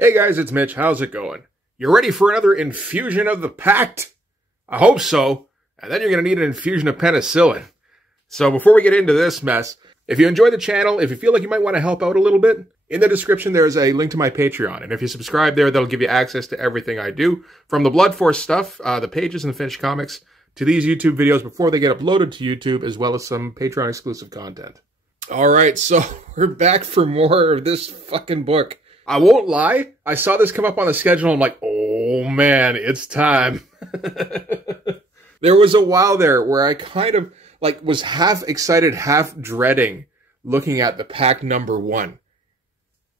Hey guys, it's Mitch. How's it going? You ready for another infusion of the Pact? I hope so. And then you're going to need an infusion of penicillin. So before we get into this mess, if you enjoy the channel, if you feel like you might want to help out a little bit, in the description there's a link to my Patreon. And if you subscribe there, that'll give you access to everything I do. From the Blood Force stuff, the pages and the finished comics, to these YouTube videos before they get uploaded to YouTube, as well as some Patreon exclusive content. Alright, so we're back for more of this fucking book. I won't lie, I saw this come up on the schedule, and I'm like, oh man, it's time. There was a while there where I kind of, was half excited, half dreading looking at the Pact #1.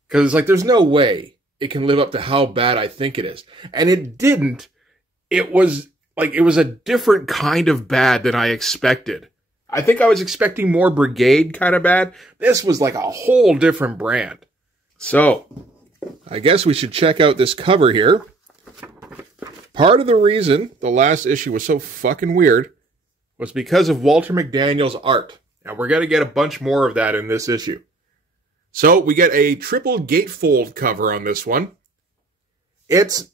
Because, there's no way it can live up to how bad I think it is. And it didn't. It was a different kind of bad than I expected. I think I was expecting more Brigade kind of bad. This was like a whole different brand. So, I guess we should check out this cover here. Part of the reason the last issue was so fucking weird was because of Walter McDaniel's art. And we're going to get a bunch more of that in this issue. So, we get a triple gatefold cover on this one. It's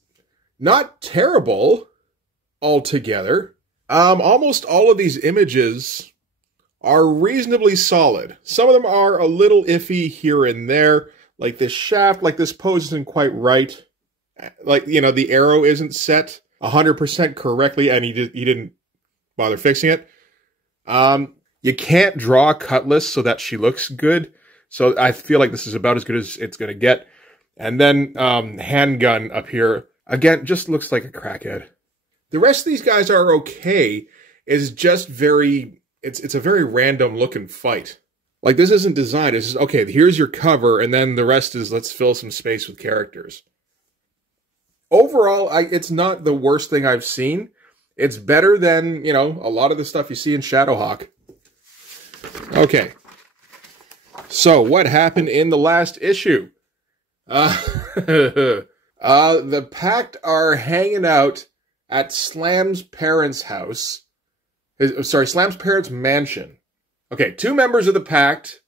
not terrible altogether. Almost all of these images are reasonably solid. Some of them are a little iffy here and there. Like this shaft, this pose isn't quite right. The arrow isn't set 100% correctly, and he didn't bother fixing it. You can't draw Cutlass so that she looks good. So I feel like this is about as good as it's going to get. And then Handgun up here, again, just looks like a crackhead. The rest of these guys are okay. It's just it's a very random looking fight. This isn't designed. It's just, okay, here's your cover, and then the rest is let's fill some space with characters. Overall, it's not the worst thing I've seen. It's better than, a lot of the stuff you see in Shadowhawk. Okay. So, what happened in the last issue? The Pact are hanging out at Slam's parents' house. Slam's parents' mansion. Okay, 2 members of the Pact,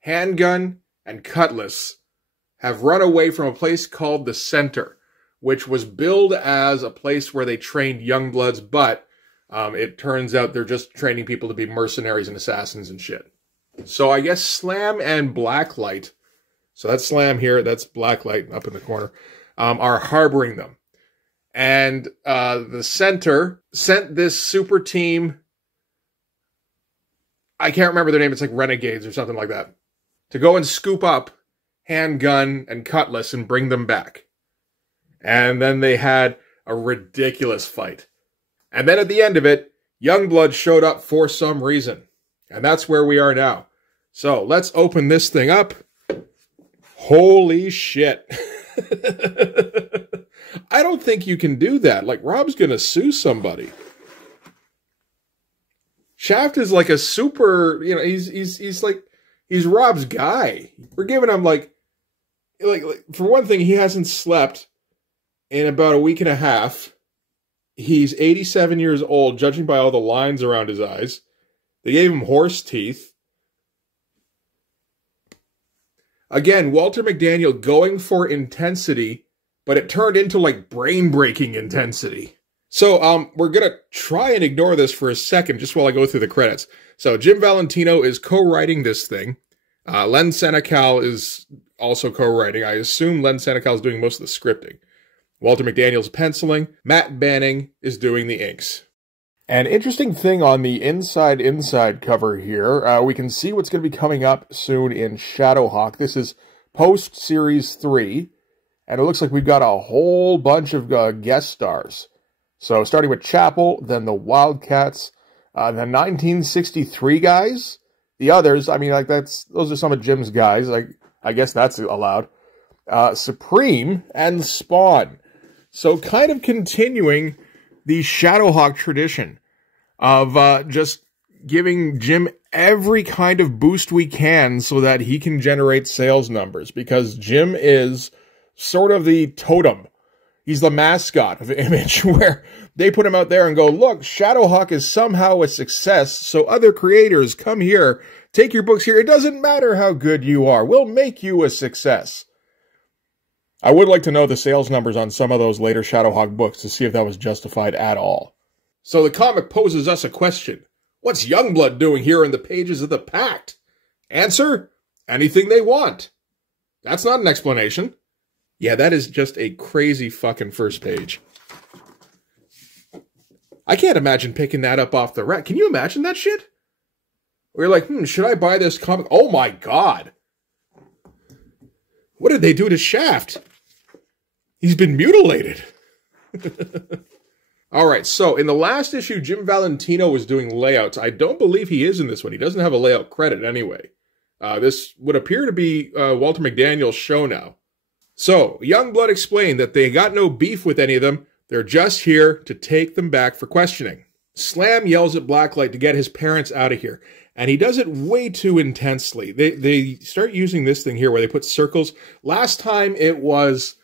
Handgun and Cutlass, have run away from a place called the Center, which was billed as a place where they trained young bloods, but it turns out they're just training people to be mercenaries and assassins and shit. So I guess Slam and Blacklight, so that's Slam here, that's Blacklight up in the corner, are harboring them. And the Center sent this super team, I can't remember their name, it's like Renegades or something like that, to go and scoop up Handgun and Cutlass and bring them back. And then they had a ridiculous fight. And then at the end of it, Youngblood showed up for some reason. And that's where we are now. So let's open this thing up. Holy shit. I don't think you can do that. Rob's gonna sue somebody. Shaft is a super, he's Rob's guy. We're giving him for one thing, he hasn't slept in about a week and a half. He's 87 years old, judging by all the lines around his eyes. They gave him horse teeth. Again, Walter McDaniel going for intensity, but it turned into brain-breaking intensity. So, we're gonna try and ignore this for a second, just while I go through the credits. So, Jim Valentino is co-writing this thing. Len Senecal is also co-writing. I assume Len Senecal is doing most of the scripting. Walter McDaniel's penciling. Matt Banning is doing the inks. An interesting thing on the inside cover here, we can see what's going to be coming up soon in Shadowhawk. This is post-Series 3, and it looks like we've got a whole bunch of guest stars. So, starting with Chapel, then the Wildcats, the 1963 guys. The others, those are some of Jim's guys. I guess that's allowed. Supreme and Spawn. So, kind of continuing the Shadowhawk tradition of just giving Jim every kind of boost we can so that he can generate sales numbers. Because Jim is sort of the totem. He's the mascot of Image, where they put him out there and go, look, Shadowhawk is somehow a success, so other creators, come here, take your books here. It doesn't matter how good you are. We'll make you a success. I would like to know the sales numbers on some of those later Shadowhawk books to see if that was justified at all. So the comic poses us a question. What's Youngblood doing here in the pages of the Pact? Answer? Anything they want. That's not an explanation. Yeah, that is just a crazy fucking first page. I can't imagine picking that up off the rack. Can you imagine that shit? We're like, should I buy this comic? Oh my god. What did they do to Shaft? He's been mutilated. Alright, so in the last issue, Jim Valentino was doing layouts. I don't believe he is in this one. He doesn't have a layout credit anyway. This would appear to be Walter McDaniel's show now. So, Youngblood explained that they got no beef with any of them. They're just here to take them back for questioning. Slam yells at Blacklight to get his parents out of here. And he does it way too intensely. They start using this thing here where they put circles. Last time it was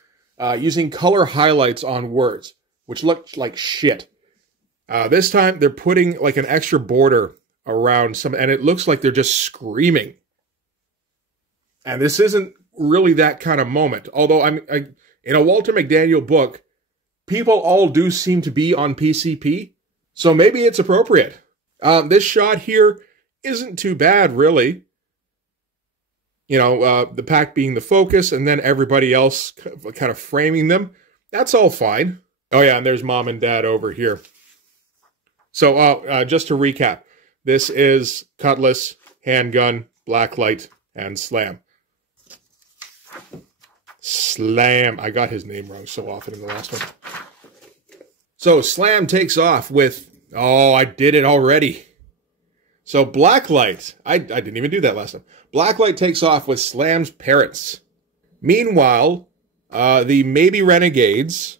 using color highlights on words, which looked like shit. This time they're putting like an extra border around some, and it looks like they're just screaming. And this isn't really that kind of moment. Although in a Walter McDaniel book, people all do seem to be on PCP. So maybe it's appropriate. This shot here isn't too bad, really. You know, the Pact being the focus and then everybody else kind of framing them. That's all fine. Oh yeah, and there's Mom and Dad over here. So just to recap, this is Cutlass, Handgun, Blacklight, and Slam. Slam. I got his name wrong so often in the last one. So Slam takes off with... Oh, I did it already. So Blacklight... I didn't even do that last time. Blacklight takes off with Slam's parents. Meanwhile, the maybe Renegades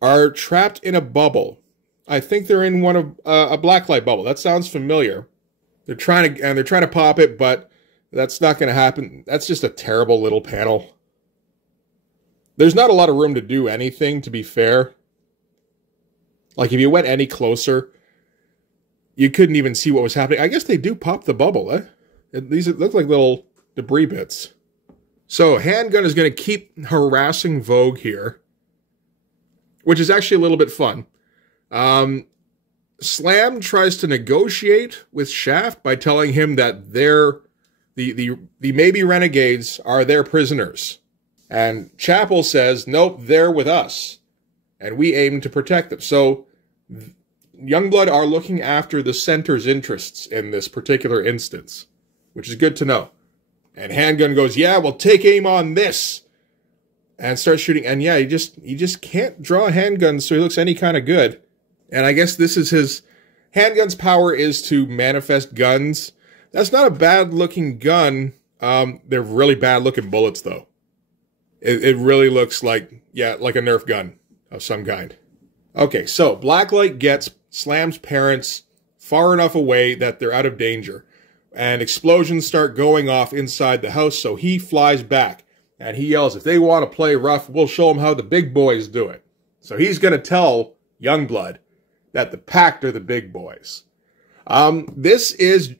are trapped in a bubble. I think they're in one of a Blacklight bubble. That sounds familiar. They're trying to pop it, but that's not going to happen. That's just a terrible little panel. There's not a lot of room to do anything, to be fair. Like, if you went any closer, you couldn't even see what was happening. I guess they do pop the bubble, eh? These look like little debris bits. So, Handgun is going to keep harassing Vogue here, which is actually a little bit fun. Slam tries to negotiate with Shaft by telling him that the maybe Renegades are their prisoners. And Chapel says, nope, they're with us. And we aim to protect them. So, Youngblood are looking after the Center's interests in this particular instance, which is good to know. And Handgun goes, yeah, well, take aim on this. And starts shooting. And yeah, he just can't draw a handgun so he looks any kind of good. And I guess this is his... Handgun's power is to manifest guns. That's not a bad-looking gun. They're really bad-looking bullets, though. It really looks like, yeah, like a Nerf gun of some kind. Okay, so Blacklight gets Slam's parents far enough away that they're out of danger. And explosions start going off inside the house, so he flies back. And he yells, if they want to play rough, we'll show them how the big boys do it. So he's going to tell Youngblood that the Pact are the big boys. This is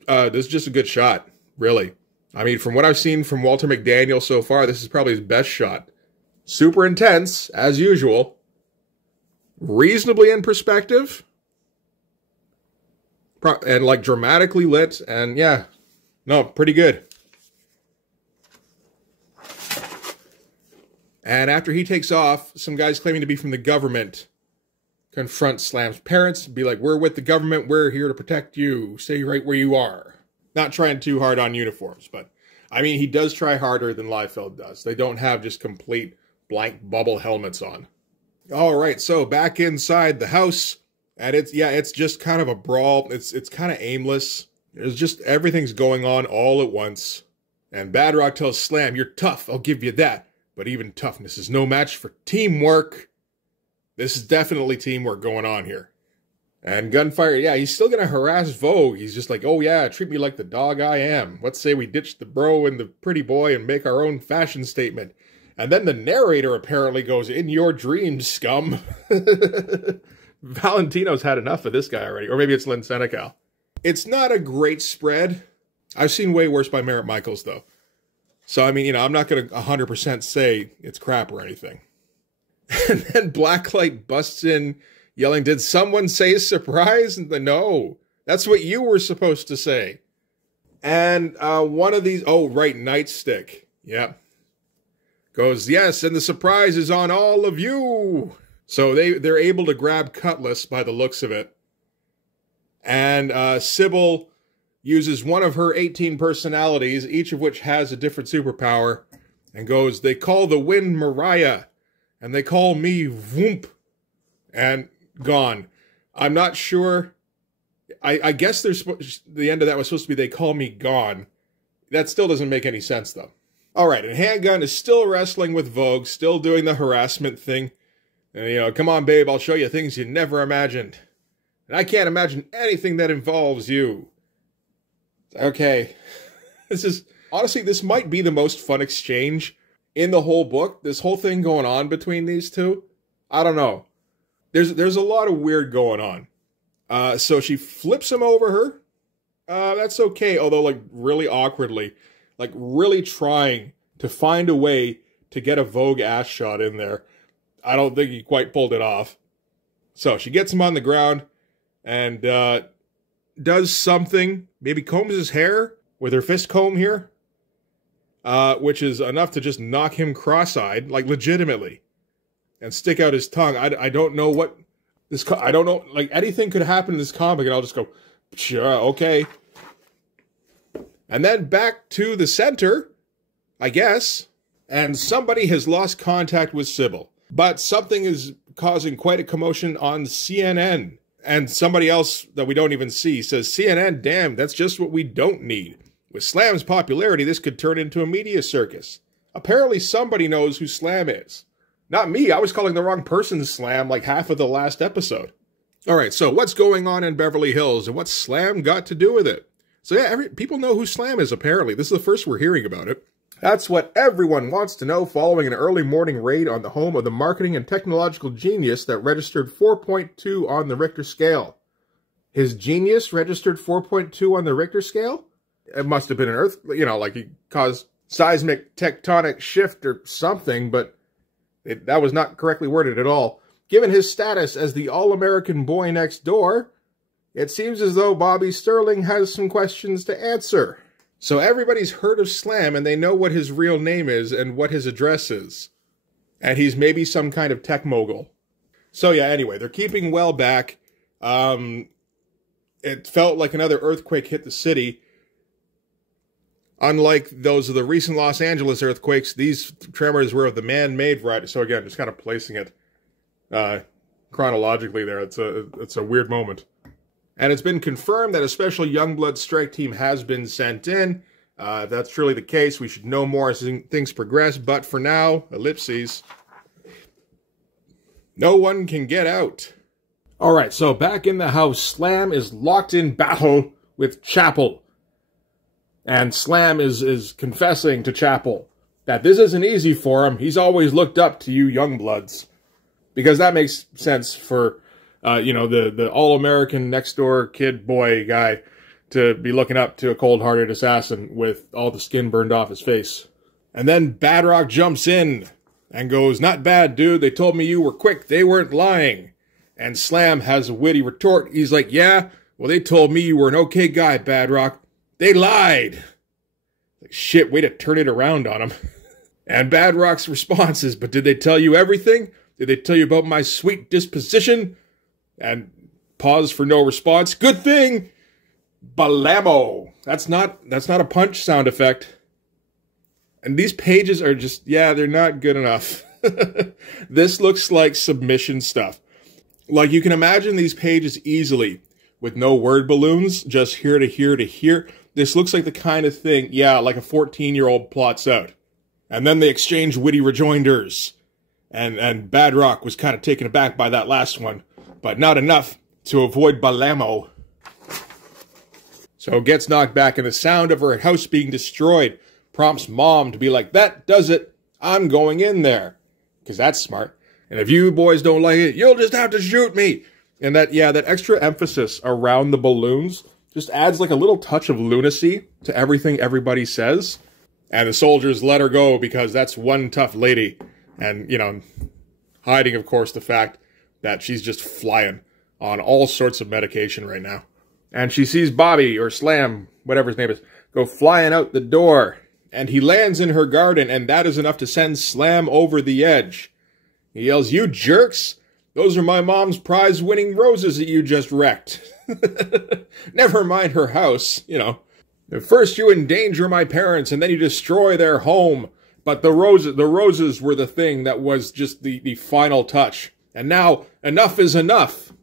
just a good shot, really. I mean, from what I've seen from Walter McDaniel so far, this is probably his best shot. Super intense, as usual. Reasonably in perspective. And, like, dramatically lit. And, yeah. No, pretty good. And after he takes off, some guys claiming to be from the government confront Slam's parents. Be like, we're with the government. We're here to protect you. Stay right where you are. Not trying too hard on uniforms, but... I mean, he does try harder than Liefeld does. They don't have just complete blank bubble helmets on. All right, so back inside the house, and it's just kind of a brawl. It's kind of aimless. There's just everything's going on all at once. And Badrock tells Slam, "You're tough. I'll give you that. But even toughness is no match for teamwork." This is definitely teamwork going on here. And Gunfire, yeah, he's still going to harass Vogue. He's just like, oh yeah, treat me like the dog I am. Let's say we ditch the bro and the pretty boy and make our own fashion statement. And then the narrator apparently goes, in your dreams, scum. Valentino's had enough of this guy already. Or maybe it's Lynn Senecal. It's not a great spread. I've seen way worse by Merritt Michaels, though. So, I mean, you know, I'm not going to 100% say it's crap or anything. And then Blacklight busts in yelling, "Did someone say surprise?" And no, that's what you were supposed to say. And one of these, oh, right, Nightstick. Yeah. Goes, "Yes, and the surprise is on all of you." So they're able to grab Cutlass by the looks of it. And Sybil uses one of her 18 personalities, each of which has a different superpower, and goes, "They call the wind Mariah, and they call me Voomp," and gone. I'm not sure. I guess there's the end of that was supposed to be "they call me gone." That still doesn't make any sense, though. All right, and Handgun is still wrestling with Vogue, still doing the harassment thing. And, you know, "Come on, babe, I'll show you things you never imagined. And I can't imagine anything that involves you." Okay. Honestly, this might be the most fun exchange in the whole book. This whole thing going on between these two. I don't know. There's a lot of weird going on. So she flips him over her. That's okay, although, like, really awkwardly. Like, really trying to find a way to get a Vogue ass shot in there. I don't think he quite pulled it off. So she gets him on the ground and does something. Maybe combs his hair with her fist comb here. Which is enough to just knock him cross-eyed, like legitimately. And stick out his tongue. I don't know what this... I don't know. Like, anything could happen in this comic and I'll just go, "Sure, okay." And then back to the center, I guess. And somebody has lost contact with Sybil. But something is causing quite a commotion on CNN. And somebody else that we don't even see says, "CNN, damn, that's just what we don't need. With Slam's popularity, this could turn into a media circus." Apparently somebody knows who Slam is. Not me, I was calling the wrong person Slam like half of the last episode. Alright, so what's going on in Beverly Hills and what's Slam got to do with it? So yeah, people know who Slam is apparently. This is the first we're hearing about it. That's what everyone wants to know following an early morning raid on the home of the marketing and technological genius that registered 4.2 on the Richter scale. His genius registered 4.2 on the Richter scale? It must have been an earth, you know, like he caused seismic tectonic shift or something, but that was not correctly worded at all. Given his status as the all-American boy next door, it seems as though Bobby Sterling has some questions to answer. So everybody's heard of Slam and they know what his real name is and what his address is. And he's maybe some kind of tech mogul. So yeah, anyway, they're keeping well back. It felt like another earthquake hit the city. Unlike those of the recent Los Angeles earthquakes, these tremors were of the man-made variety. So again, just kind of placing it chronologically there. It's a weird moment. And it's been confirmed that a special Youngblood strike team has been sent in. If that's truly the case, we should know more as things progress. But for now, ellipses, no one can get out. All right, so back in the house, Slam is locked in battle with Chapel. And Slam is confessing to Chapel that this isn't easy for him. He's always looked up to you Youngbloods. Because that makes sense for... you know, the all-American next-door kid boy guy to be looking up to a cold-hearted assassin with all the skin burned off his face. And then Badrock jumps in and goes, "Not bad, dude. They told me you were quick. They weren't lying." And Slam has a witty retort. He's like, "Yeah, well, they told me you were an okay guy, Badrock. They lied." Like, shit, way to turn it around on him. And Badrock's response is, "But did they tell you everything? Did they tell you about my sweet disposition?" And pause for no response. Good thing! Balamo. That's not a punch sound effect. And these pages are just, yeah, they're not good enough. This looks like submission stuff. Like, you can imagine these pages easily with no word balloons, just here to here to here. This looks like the kind of thing, yeah, like a 14-year-old plots out. And then they exchange witty rejoinders. And Badrock was kind of taken aback by that last one. But not enough to avoid Balamo. So gets knocked back, and the sound of her house being destroyed prompts Mom to be like, "That does it. I'm going in there." Because that's smart. And if you boys don't like it, you'll just have to shoot me. And that, yeah, that extra emphasis around the balloons just adds like a little touch of lunacy to everything everybody says. And the soldiers let her go because that's one tough lady. And, you know, hiding, of course, the fact that she's just flying on all sorts of medication right now. And she sees Bobby, or Slam, whatever his name is, go flying out the door. And he lands in her garden, and that is enough to send Slam over the edge. He yells, "You jerks! Those are my mom's prize-winning roses that you just wrecked." Never mind her house, you know. First you endanger my parents, and then you destroy their home. But the roses were the thing that was just the final touch. And now, enough is enough.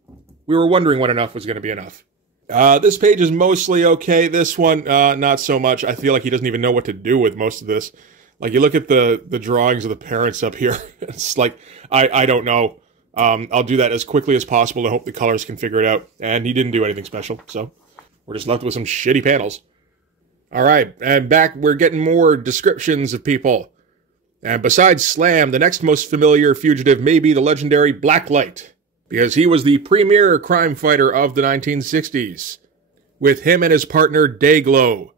We were wondering when enough was going to be enough. This page is mostly okay. This one, not so much. I feel like he doesn't even know what to do with most of this. Like, you look at the drawings of the parents up here. It's like, I don't know. I'll do that as quickly as possible to hope the colors can figure it out. And he didn't do anything special, so we're just left with some shitty panels. Alright, and back, we're getting more descriptions of people. And besides Slam, the next most familiar fugitive may be the legendary Blacklight, because he was the premier crime fighter of the 1960s, with him and his partner Dayglow.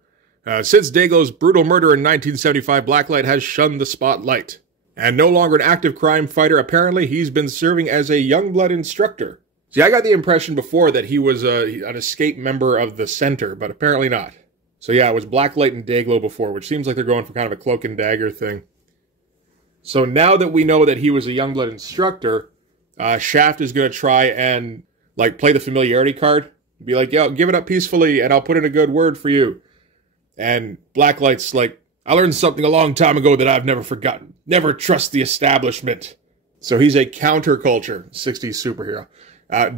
Since Dayglow's brutal murder in 1975, Blacklight has shunned the spotlight. And no longer an active crime fighter, apparently he's been serving as a Youngblood instructor. See, I got the impression before that he was an escaped member of the Center, but apparently not. So yeah, it was Blacklight and Dayglow before, which seems like they're going for kind of a cloak and dagger thing. So now that we know that he was a Youngblood instructor, Shaft is going to try and, like, play the familiarity card. Be like, yo, give it up peacefully, and I'll put in a good word for you. And Blacklight's like, I learned something a long time ago that I've never forgotten. Never trust the establishment. So he's a counterculture 60s superhero.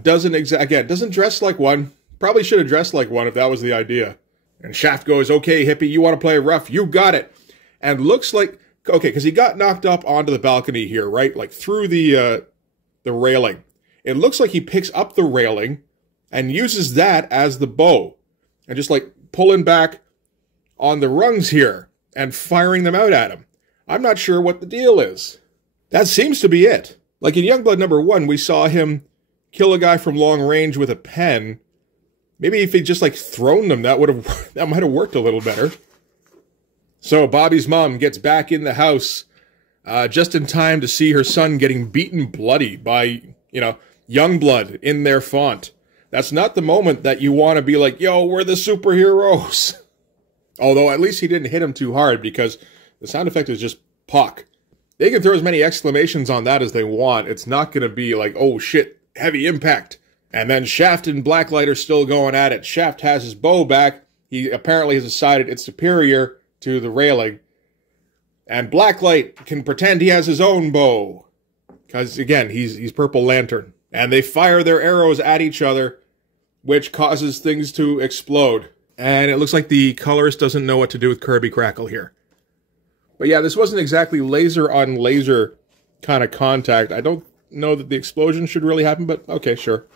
Doesn't dress like one. Probably should have dressed like one if that was the idea. And Shaft goes, okay, hippie, you want to play rough? You got it. And looks like, okay, because he got knocked up onto the balcony here, right? Like through the railing. It looks like he picks up the railing and uses that as the bow. And just like pulling back on the rungs here and firing them out at him. I'm not sure what the deal is. That seems to be it. Like in Youngblood #1, we saw him kill a guy from long range with a pen. Maybe if he'd just, like, thrown them, that might have worked a little better. So Bobby's mom gets back in the house just in time to see her son getting beaten bloody by, you know, Youngblood in their font. That's not the moment that you want to be like, yo, we're the superheroes. Although at least he didn't hit him too hard because the sound effect is just pock. They can throw as many exclamations on that as they want. It's not going to be like, oh shit, heavy impact. And then Shaft and Blacklight are still going at it. Shaft has his bow back. He apparently has decided it's superior to the railing. And Blacklight can pretend he has his own bow. Because, again, he's Purple Lantern. And they fire their arrows at each other, which causes things to explode. And it looks like the colorist doesn't know what to do with Kirby Crackle here. But yeah, this wasn't exactly laser on laser kind of contact. I don't know that the explosion should really happen, but okay, sure.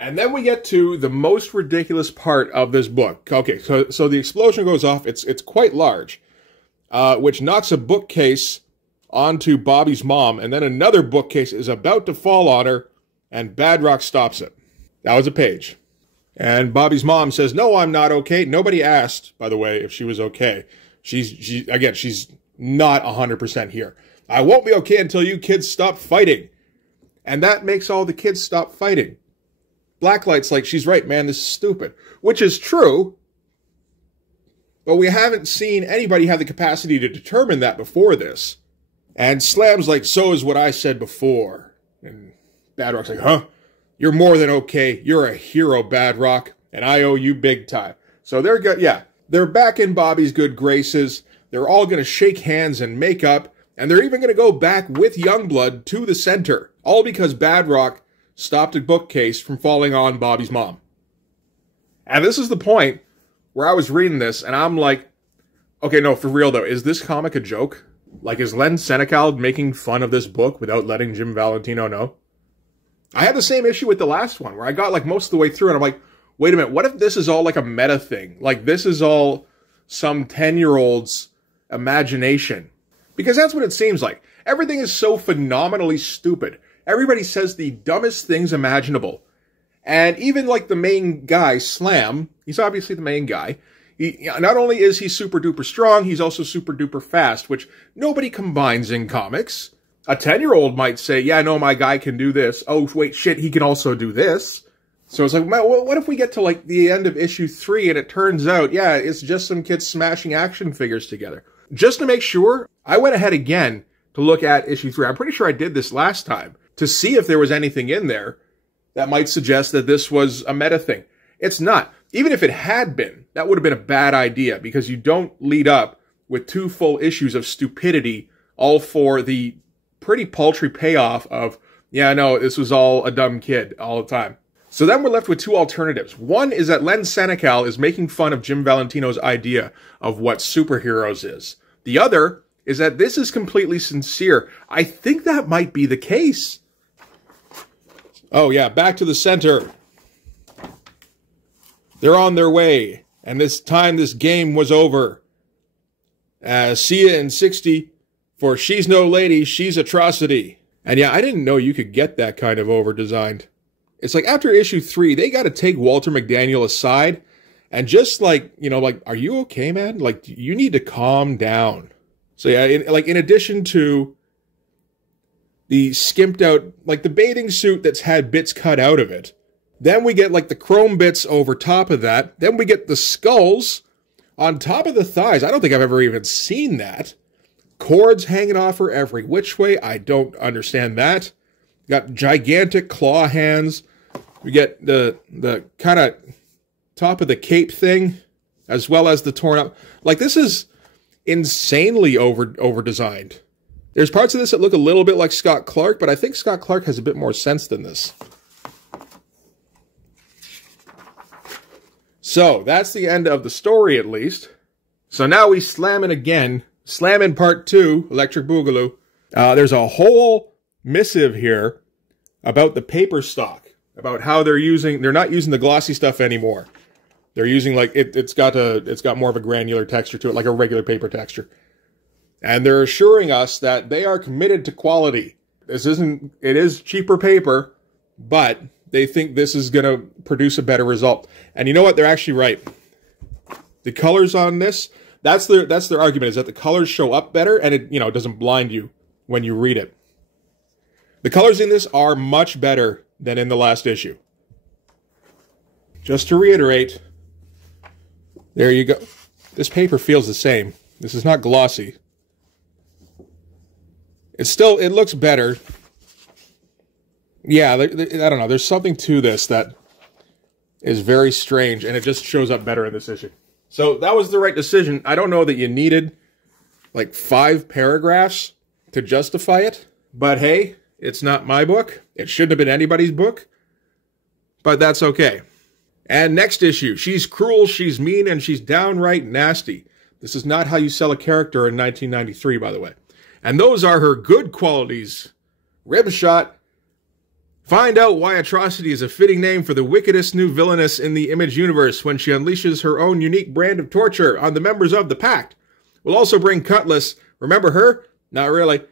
And then we get to the most ridiculous part of this book. Okay, so the explosion goes off. It's quite large, which knocks a bookcase onto Bobby's mom, and then another bookcase is about to fall on her, and Badrock stops it. That was a page. And Bobby's mom says, no, I'm not okay. Nobody asked, by the way, if she was okay. She's not 100% here. I won't be okay until you kids stop fighting. And that makes all the kids stop fighting. Blacklight's like, she's right, man, this is stupid. Which is true. But we haven't seen anybody have the capacity to determine that before this. And Slam's like, so is what I said before. And Badrock's like, huh? You're more than okay. You're a hero, Badrock. And I owe you big time. So they're back in Bobby's good graces. They're all going to shake hands and make up. And they're even going to go back with Youngblood to the center. All because Badrock stopped a bookcase from falling on Bobby's mom. And this is the point where I was reading this, and I'm like, okay, no, for real though, is this comic a joke? Like, is Len Senecal making fun of this book without letting Jim Valentino know? I had the same issue with the last one, where I got like most of the way through, and I'm like, wait a minute, what if this is all like a meta thing? Like, this is all some 10-year-old's imagination. Because that's what it seems like. Everything is so phenomenally stupid. Everybody says the dumbest things imaginable. And even like the main guy, Slam, he's obviously the main guy. Not only is he super duper strong, he's also super duper fast, which nobody combines in comics. A 10-year-old might say, yeah, no, my guy can do this. Oh, wait, shit, he can also do this. So it's like, well, what if we get to, like, the end of issue 3 and it turns out, yeah, it's just some kids smashing action figures together. Just to make sure, I went ahead again to look at issue 3. I'm pretty sure I did this last time, to see if there was anything in there that might suggest that this was a meta thing. It's not. Even if it had been, that would have been a bad idea, because you don't lead up with 2 full issues of stupidity, all for the pretty paltry payoff of, yeah, no, this was all a dumb kid all the time. So then we're left with 2 alternatives. One is that Len Senecal is making fun of Jim Valentino's idea of what superheroes is. The other is that this is completely sincere. I think that might be the case. Oh yeah, back to the center. They're on their way, and this time this game was over. See ya in 60, for she's no lady, she's atrocity. And yeah, I didn't know you could get that kind of over-designed. It's like after issue 3, they got to take Walter McDaniel aside and just like, you know, like, are you okay, man? Like, you need to calm down. So yeah, in addition to the skimped out, like the bathing suit that's had bits cut out of it, then we get like the chrome bits over top of that. Then we get the skulls on top of the thighs. I don't think I've ever even seen that. Cords hanging off her every which way. I don't understand that. Got gigantic claw hands. We get the kind of top of the cape thing, as well as the torn up. Like, this is insanely over designed. There's parts of this that look a little bit like Scott Clark, but I think Scott Clark has a bit more sense than this. So, that's the end of the story, at least. So now we slam in again. Slam in part 2, Electric Boogaloo. There's a whole missive here about the paper stock. About how they're not using the glossy stuff anymore. They're using, like, it's got more of a granular texture to it, like a regular paper texture. And they're assuring us that they are committed to quality. It is cheaper paper, but they think this is going to produce a better result. And you know what? They're actually right. The colors on this, that's their argument, is that the colors show up better and it, you know, doesn't blind you when you read it. The colors in this are much better than in the last issue. Just to reiterate, there you go. This paper feels the same. This is not glossy. It looks better. Yeah, I don't know. There's something to this that is very strange, and it just shows up better in this issue. So that was the right decision. I don't know that you needed like 5 paragraphs to justify it, but hey, it's not my book. It shouldn't have been anybody's book, but that's okay. And next issue, she's cruel, she's mean, and she's downright nasty. This is not how you sell a character in 1993, by the way. And those are her good qualities. Ribshot. Find out why Atrocity is a fitting name for the wickedest new villainess in the Image universe when she unleashes her own unique brand of torture on the members of the Pact. We'll also bring Cutlass, remember her? Not really.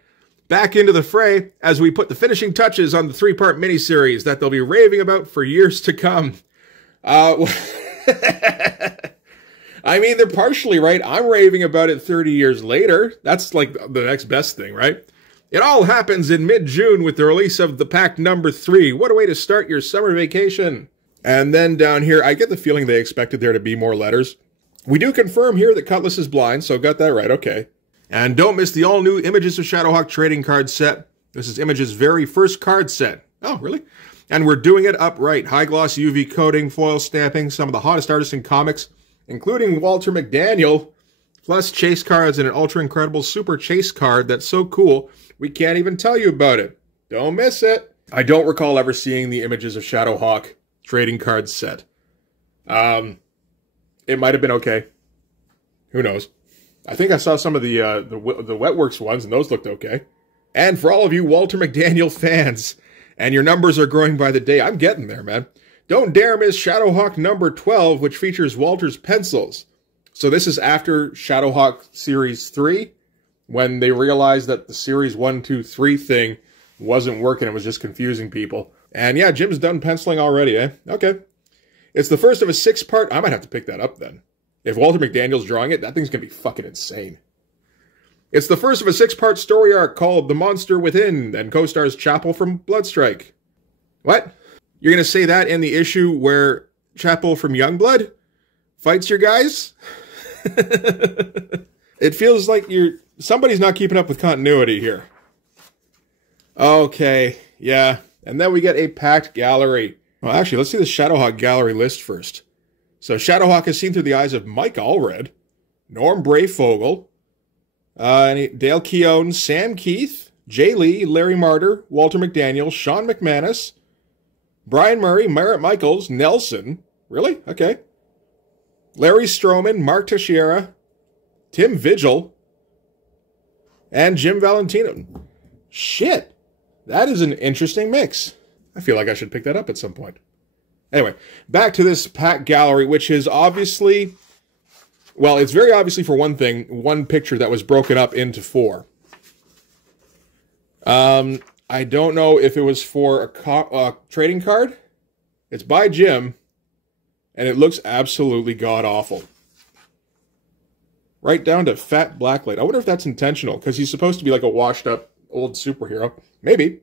Back into the fray as we put the finishing touches on the 3-part miniseries that they'll be raving about for years to come. I mean, they're partially right. I'm raving about it 30 years later. That's like the next best thing, right? It all happens in mid-June with the release of The Pact number 3. What a way to start your summer vacation. And then down here, I get the feeling they expected there to be more letters. We do confirm here that Cutlass is blind, so got that right, okay. And don't miss the all-new Images of Shadowhawk trading card set. This is Image's very first card set. Oh, really? And we're doing it upright. High-gloss UV coating, foil stamping, some of the hottest artists in comics, including Walter McDaniel, plus chase cards and an ultra-incredible super chase card that's so cool, we can't even tell you about it. Don't miss it. I don't recall ever seeing the Images of Shadowhawk trading card set. It might have been okay. Who knows? I think I saw some of the Wetworks ones, and those looked okay. And for all of you Walter McDaniel fans, and your numbers are growing by the day, I'm getting there, man. Don't dare miss Shadowhawk number 12, which features Walter's pencils. So this is after Shadowhawk Series 3, when they realized that the Series 1, 2, 3 thing wasn't working. It was just confusing people. And yeah, Jim's done penciling already, eh? Okay. It's the first of a 6-part... I might have to pick that up then. If Walter McDaniel's drawing it, that thing's going to be fucking insane. It's the first of a 6-part story arc called The Monster Within, and co-stars Chapel from Bloodstrike. What? You're going to say that in the issue where Chapel from Youngblood fights your guys? It feels like somebody's not keeping up with continuity here. Okay, yeah. And then we get a Pact gallery. Well, actually, let's see the Shadowhawk gallery list first. So Shadowhawk is seen through the eyes of Mike Allred, Norm Brayfogle, Dale Keown, Sam Keith, Jay Lee, Larry Martyr, Walter McDaniel, Sean McManus, Brian Murray, Merritt Michaels, Nelson. Really? Okay. Larry Stroman, Mark Teixeira, Tim Vigil, and Jim Valentino. Shit. That is an interesting mix. I feel like I should pick that up at some point. Anyway, back to this Pact gallery, which is obviously... Well, it's very obviously, for one thing, one picture that was broken up into 4. I don't know if it was for a trading card. It's by Jim, and it looks absolutely god-awful. Right down to fat blacklight. I wonder if that's intentional, because he's supposed to be like a washed-up old superhero. Maybe.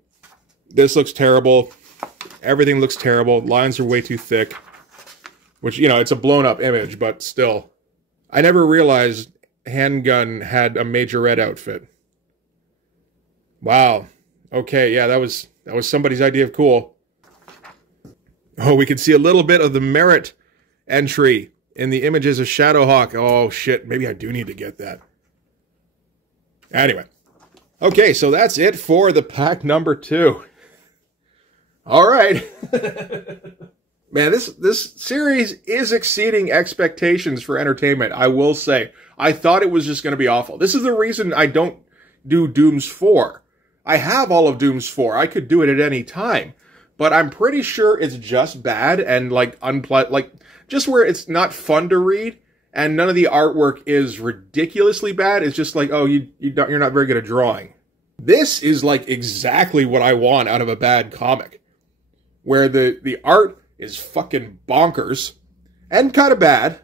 This looks terrible. Everything looks terrible. Lines are way too thick. Which, you know, it's a blown-up image, but still... I never realized Handgun had a Majorette outfit. Wow. Okay, yeah, that was somebody's idea of cool. Oh, we can see a little bit of the Merritt entry in the images of Shadowhawk. Oh, shit, maybe I do need to get that. Anyway. Okay, so that's it for the Pact number 2. All right. Man, this series is exceeding expectations for entertainment, I will say. I thought it was just going to be awful. This is the reason I don't do Dooms 4. I have all of Dooms 4. I could do it at any time. But I'm pretty sure it's just bad and, like, just where it's not fun to read and none of the artwork is ridiculously bad. It's just like, oh, you're not very good at drawing. This is, like, exactly what I want out of a bad comic. Where the art... is fucking bonkers and kind of bad,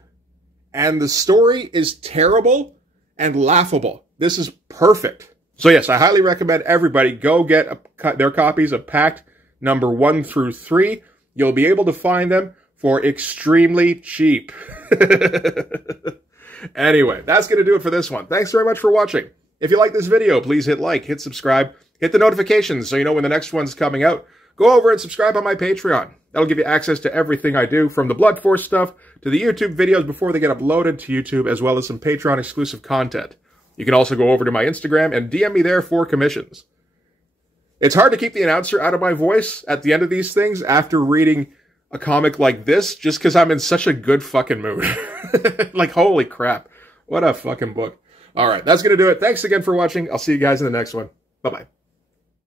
and the story is terrible and laughable. This is perfect. So yes, I highly recommend everybody go get their copies of Pact number 1 through 3. You'll be able to find them for extremely cheap. Anyway, that's going to do it for this one. Thanks very much for watching. If you like this video, please hit like, hit subscribe, hit the notifications so you know when the next one's coming out. Go over and subscribe on my Patreon. That'll give you access to everything I do, from the Blood Force stuff to the YouTube videos before they get uploaded to YouTube, as well as some Patreon exclusive content. You can also go over to my Instagram and DM me there for commissions. It's hard to keep the announcer out of my voice at the end of these things after reading a comic like this, just because I'm in such a good fucking mood. Like, holy crap. What a fucking book. Alright, that's going to do it. Thanks again for watching. I'll see you guys in the next one. Bye-bye.